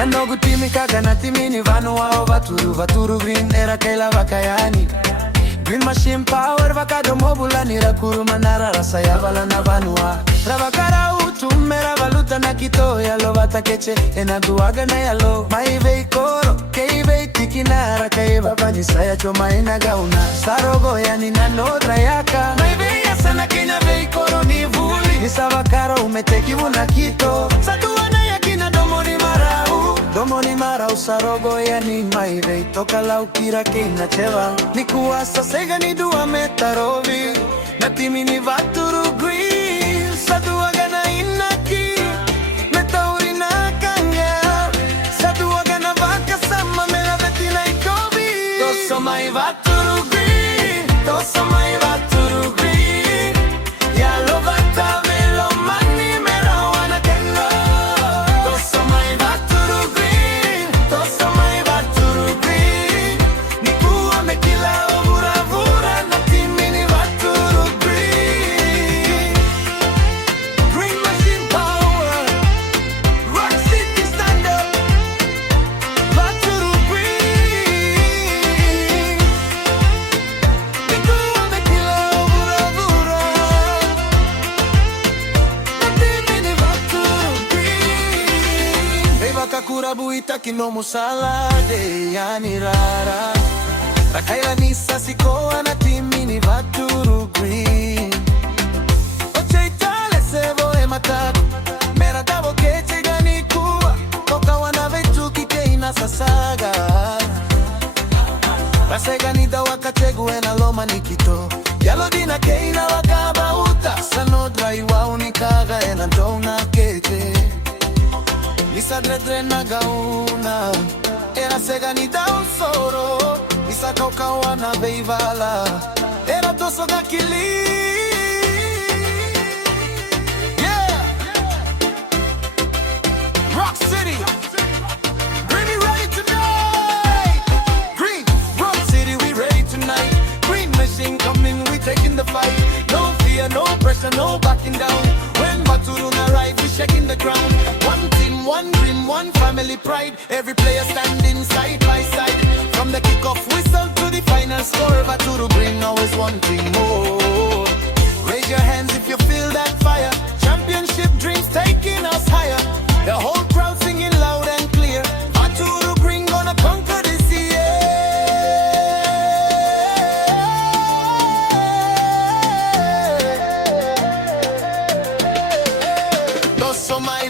Nanogu timi kagana timini vanu wao Vaturu green era kaila vakayani. Green machine power vakado mobula nirakuru manara rasa ya vala na vanua. Ravakara utumera valuta na kito yalo vatakeche enaguaga na yalo. Maive ikoro keive tikinara kaiva panisaya choma inagauna. Sarogo yani nanodra yaka. Maive yasana kenya veikoro ni vuli. Nisavakara umetekivu na kito. Saduana yakina domoni marau. Domoni marau sarogo yani maive toka laukira kina cheva. Nikuasa sega ni dua metarovi. Natimi ni vaturu green. Saduaga na inaki. Metauri na kanya. Saduaga na vaka sama mela vetina ikobi. Toso mai vaturu green. Toso mai vaturu green. Yalo vata velo mani mera wana kengo. Toso mai vaturu green. Toso mai vaturu green. Nikuwa mekila obura vura. Natimi ni vaturu green. Green machine power. Rock City stand up. Vaturu green. Nikuwa mekila obura vura. Natimi ni vaturu green. Beba kakura buita kinomu salade yani rara. Rakaila nisa sikoa na timi ni vaturu green. Oche itale sebo e matatu. Mera davo keche gani kuwa. Toka wana vetu kike ina sasaga. Rasega ni dawa kachegu ena loma nikito. Yalo dina keina wakaba uta. Sanodra iwa unikaga ena dona keche. Nisa dredre na gauna. Era sega ni da un soro. Nisa kauka wana beivala. Era toso gakili. Yeah. Rock City. Bring me ready tonight. Green. Rock City, we ready tonight. Green machine coming, we taking the fight. No fear, no pressure, no backing down. When Baturuna ride, we shaking the ground. One team, one dream, one family pride. Every player standing side by side. From the kickoff whistle to the final score, Vaturu Green always wanting more. Raise your hands if you feel that fire. Championship dreams taking us higher. The whole crowd singing loud and clear. Vaturu Green gonna conquer this year. Toso mai